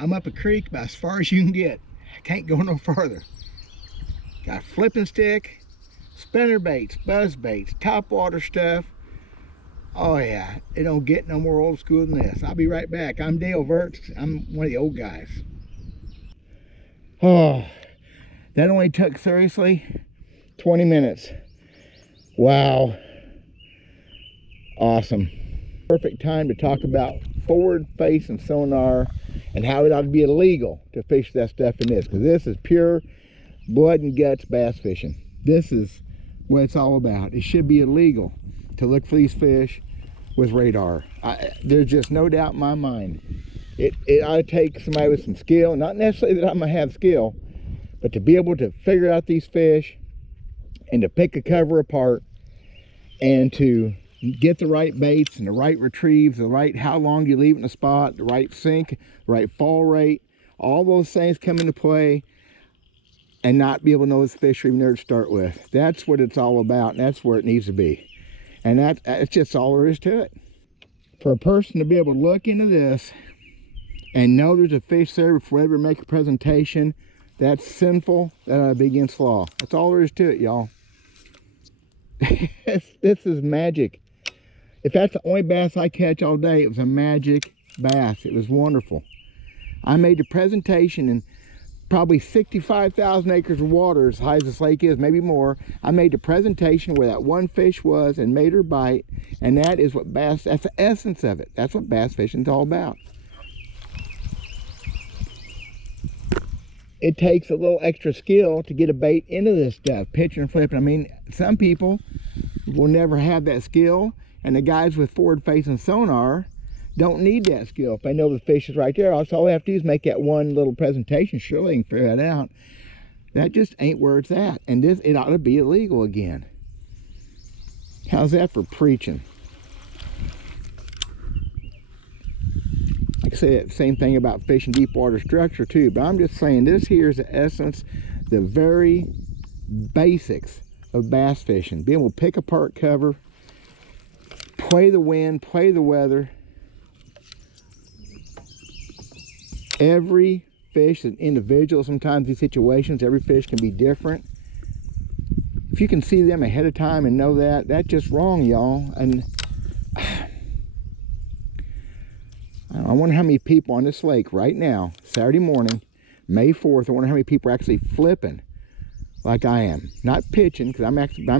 I'm up a creek about as far as you can get. I can't go no farther. Got a flipping stick, spinner baits, buzz baits, topwater stuff. Oh yeah, it don't get no more old school than this. I'll be right back. I'm Dale Verts. I'm one of the old guys. Oh, that only took, seriously, 20 minutes. Wow. Awesome. Perfect time to talk about forward facing sonar and how it ought to be illegal to fish that stuff in this, because this is pure blood and guts bass fishing. This is what it's all about. It should be illegal to look for these fish with radar. There's just no doubt in my mind. It ought to take somebody with some skill, not necessarily that I'm gonna have skill, but to be able to figure out these fish and to pick a cover apart and to get the right baits and the right retrieves, the right how long you leave it in the spot, the right sink, the right fall rate, all those things come into play, and not be able to know this fish even there to start with. That's what it's all about, and that's where it needs to be. And that's just all there is to it. For a person to be able to look into this and know there's a fish there before they ever make a presentation, that's sinful. That ought to be against law. That's all there is to it, y'all. This is magic. If that's the only bass I catch all day, it was a magic bass. It was wonderful. I made the presentation in probably 65,000 acres of water, as high as this lake is, maybe more. I made the presentation where that one fish was and made her bite, and that is what bass, that's the essence of it. That's what bass fishing is all about. It takes a little extra skill to get a bait into this stuff, pitching and flipping. I mean, some people will never have that skill, and the guys with forward-facing sonar don't need that skill. If they know the fish is right there, all they have to do is make that one little presentation. Surely they can figure that out. That just ain't where it's at, and it ought to be illegal again. How's that for preaching? I can say that same thing about fishing deep water structure too, but I'm just saying this here is the essence, the very basics of bass fishing. Being able to pick apart cover, play the wind, play the weather. Every fish is an individual. Sometimes these situations, every fish can be different. If you can see them ahead of time and know that, that's just wrong, y'all. And I wonder how many people on this lake right now, Saturday morning, May 4th, I wonder how many people are actually flipping like I am. Not pitching, because I'm actually, I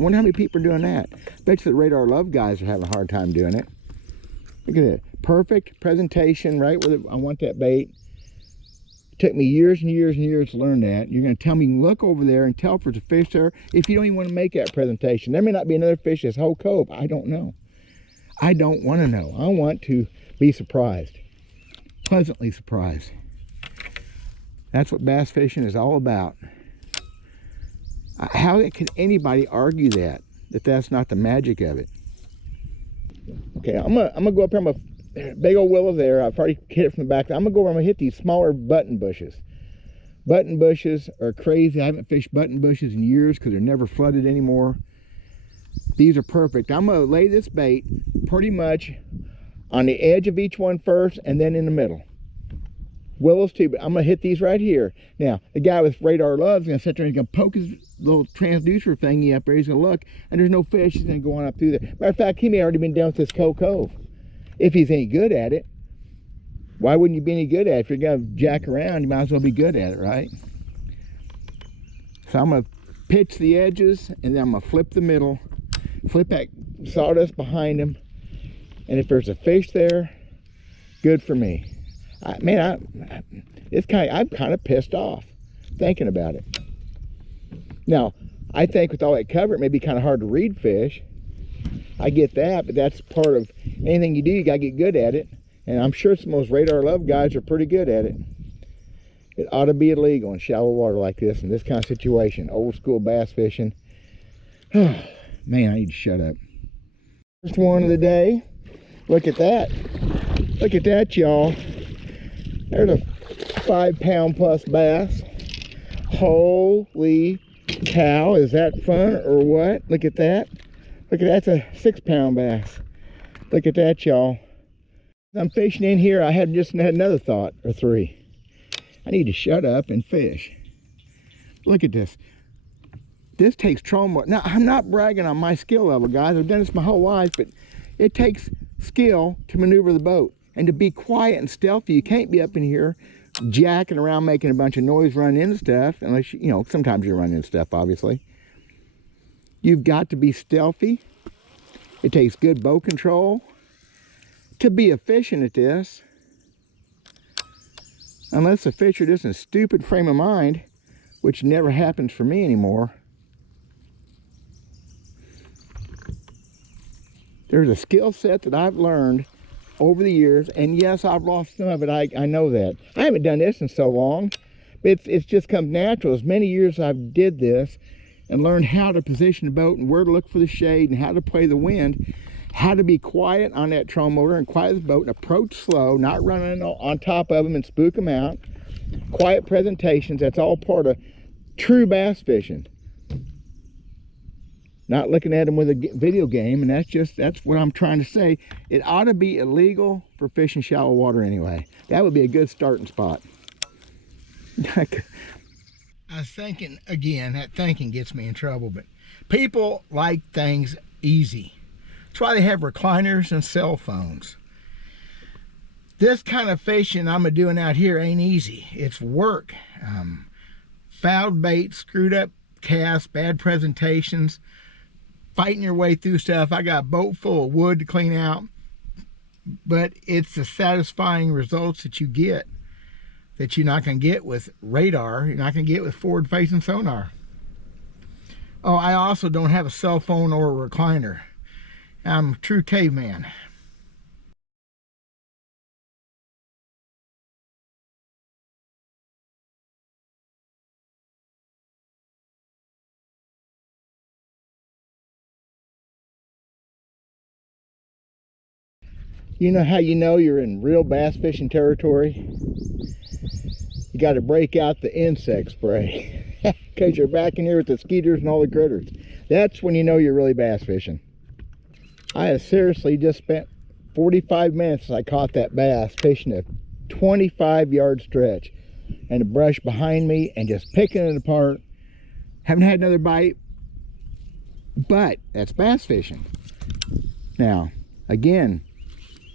wonder how many people are doing that. Bet you the Radar Love guys are having a hard time doing it. Look at it. Perfect presentation right where I want that bait. It took me years and years and years to learn that. You're going to tell me, look over there and tell if there's a fish there if you don't even want to make that presentation. There may not be another fish this whole cove. I don't know. I don't want to know. I want to be surprised. Pleasantly surprised. That's what bass fishing is all about. How can anybody argue that that's not the magic of it? Okay, I'm gonna go up here. I'm a big old willow there. I've already hit it from the back. I'm gonna go over. I'm gonna hit these smaller button bushes. Button bushes are crazy. I haven't fished button bushes in years because they're never flooded anymore. These are perfect. I'm gonna lay this bait pretty much on the edge of each one first, and then in the middle. Willows too, but I'm gonna hit these right here. Now, the guy with Radar Love's gonna sit there and he's gonna poke his little transducer thingy up there. He's gonna look, and there's no fish. He's gonna go on up through there. Matter of fact, he may have already been down with this cove. If he's any good at it, why wouldn't you be any good at it? If you're gonna jack around, you might as well be good at it, right? So I'm gonna pitch the edges, and then I'm gonna flip the middle, flip that sawdust behind him, and if there's a fish there, good for me. I'm kind of pissed off thinking about it. Now, I think with all that cover, it may be kind of hard to read fish. I get that, but that's part of anything you do. You got to get good at it. And I'm sure some of those Radar Love guys are pretty good at it. It ought to be illegal in shallow water like this, in this kind of situation. Old school bass fishing. Man, I need to shut up. First one of the day. Look at that. Look at that, y'all. There's a 5-pound plus bass. Holy cow, is that fun or what? Look at that. Look at that, that's a 6-pound bass. Look at that, y'all. I'm fishing in here, I had just had another thought or three. I need to shut up and fish. Look at this. This takes trauma. Now, I'm not bragging on my skill level, guys. I've done this my whole life, but it takes skill to maneuver the boat and to be quiet and stealthy. You can't be up in here jacking around, making a bunch of noise, running into stuff, unless, you know, sometimes you run into stuff, obviously. You've got to be stealthy. It takes good boat control to be efficient at this. Unless the fish are just in a stupid frame of mind, which never happens for me anymore. There's a skill set that I've learned over the years, and yes, I've lost some of it. I know that. I haven't done this in so long, but it's just come natural. As many years I've did this and learned how to position the boat and where to look for the shade and how to play the wind, how to be quiet on that trolling motor and quiet the boat and approach slow, not running on top of them and spook them out. Quiet presentations, that's all part of true bass fishing. Not looking at them with a video game, and that's what I'm trying to say. It ought to be illegal for fishing shallow water anyway. That would be a good starting spot. I was thinking, again, that thinking gets me in trouble, but people like things easy. That's why they have recliners and cell phones. This kind of fishing I'm doing out here ain't easy. It's work. Fouled bait, screwed up casts, bad presentations, fighting your way through stuff. I got a boat full of wood to clean out, but it's the satisfying results that you get that you're not going to get with radar. You're not going to get with forward-facing sonar. Oh, I also don't have a cell phone or a recliner. I'm a true caveman. You know how you know you're in real bass fishing territory? You got to break out the insect spray because you're back in here with the skeeters and all the critters. That's when you know you're really bass fishing. I have seriously just spent 45 minutes since I caught that bass fishing a 25-yard stretch and the brush behind me and just picking it apart. Haven't had another bite, but that's bass fishing. Now, again,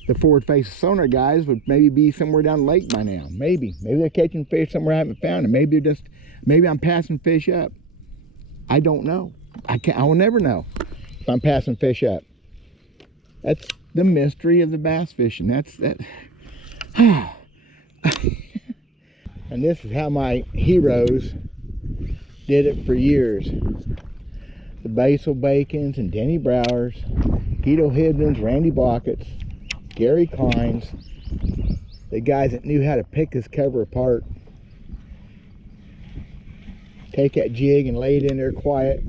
the forward-facing sonar guys would maybe be somewhere down the lake by now. Maybe they're catching fish somewhere I haven't found them. Maybe I'm passing fish up. I don't know. I will never know if I'm passing fish up. That's the mystery of the bass fishing. And this is how my heroes did it for years. The Basil Bacons and Denny Browers, Guido Hibdens, Randy Blockett's, Gary Klein's, the guys that knew how to pick this cover apart. Take that jig and lay it in there quiet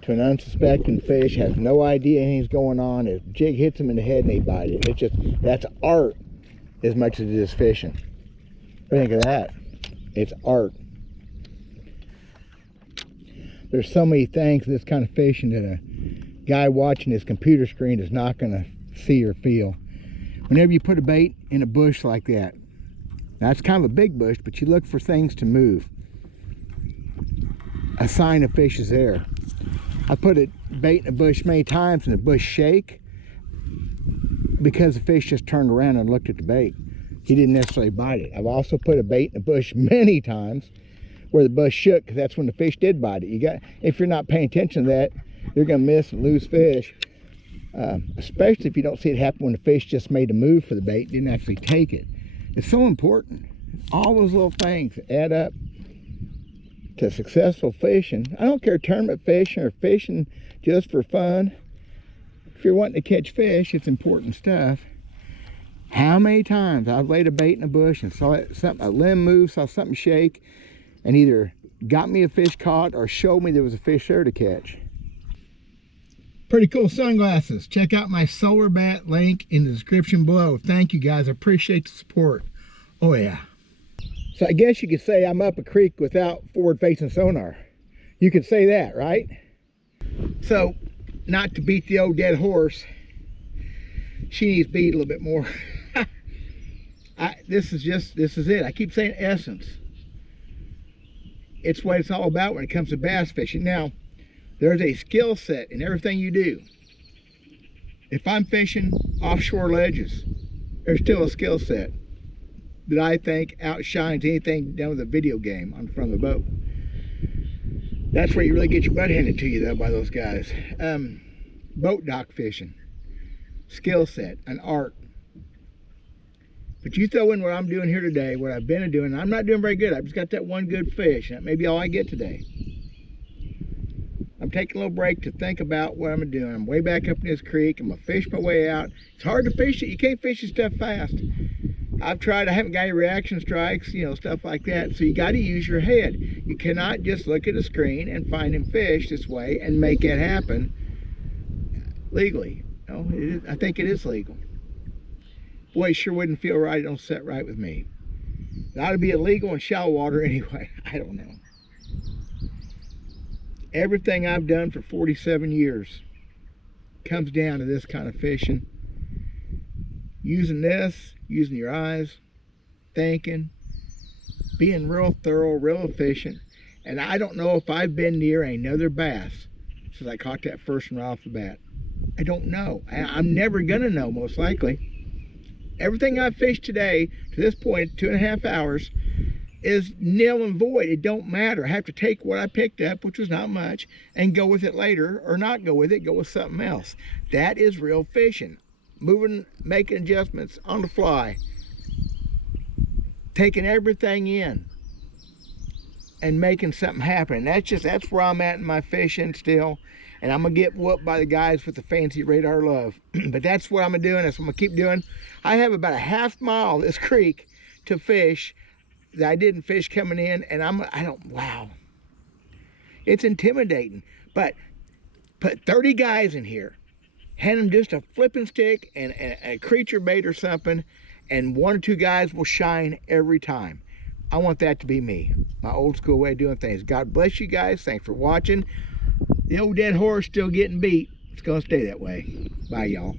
to an unsuspecting fish, has no idea anything's going on. The jig hits him in the head and they bite it. It's just, that's art as much as it is fishing. Think of that. It's art. There's so many things in this kind of fishing that a guy watching his computer screen is not going to see or feel. Whenever you put a bait in a bush like that, now it's kind of a big bush, but you look for things to move. A sign a fish is there. I put a bait in a bush many times and the bush shake because the fish just turned around and looked at the bait. He didn't necessarily bite it. I've also put a bait in a bush many times where the bush shook because that's when the fish did bite it. If you're not paying attention to that, you're going to miss and lose fish. Especially if you don't see it happen when the fish just made a move for the bait, didn't actually take it. It's so important. All those little things add up to successful fishing. I don't care tournament fishing or fishing just for fun. If you're wanting to catch fish, it's important stuff. How many times I've laid a bait in a bush and saw a limb move, saw something shake, and either got me a fish caught or showed me there was a fish there to catch. Pretty cool sunglasses. Check out my Solar Bat link in the description below. Thank you guys. I appreciate the support. Oh yeah. So I guess you could say I'm up a creek without forward-facing sonar. You could say that, right? So, not to beat the old dead horse, She needs beat a little bit more. This is it. I keep saying essence. It's what it's all about when it comes to bass fishing. Now, there's a skill set in everything you do. If I'm fishing offshore ledges, there's still a skill set that I think outshines anything done with a video game on the front of the boat. That's where you really get your butt handed to you, though, by those guys. Boat dock fishing, skill set, an art. But you throw in what I'm doing here today, what I've been doing, and I'm not doing very good. I've just got that one good fish, and that may be all I get today. I'm taking a little break to think about what I'm doing. I'm way back up in this creek. I'm gonna fish my way out. It's hard to fish it. You can't fish this stuff fast. I've tried. I haven't got any reaction strikes, you know, stuff like that. So you got to use your head. You cannot just look at a screen and find and fish this way and make it happen legally. No, it is, I think it is legal. Boy, it sure wouldn't feel right. It don't set right with me. It ought to be illegal in shallow water anyway. I don't know. Everything I've done for 47 years comes down to this kind of fishing. Using this, using your eyes, thinking, being real thorough, real efficient. And I don't know if I've been near another bass since I caught that first one right off the bat. I don't know. I'm never gonna know, most likely. Everything I've fished today, to this point, 2.5 hours, is nil and void. It don't matter. I have to take what I picked up, which was not much, and go with it later, or not go with it, go with something else. That is real fishing. Moving, making adjustments on the fly, taking everything in and making something happen. That's where I'm at in my fishing still. And I'm gonna get whooped by the guys with the fancy radar love. But that's what I'm gonna do, and that's what I'm gonna keep doing. I have about a half mile this creek to fish that I didn't fish coming in, and wow. It's intimidating. But put 30 guys in here, hand them just a flipping stick and a creature bait or something, and 1 or 2 guys will shine every time. I want that to be me, my old school way of doing things. God bless you guys. Thanks for watching. The old dead horse still getting beat. It's gonna stay that way. Bye, y'all.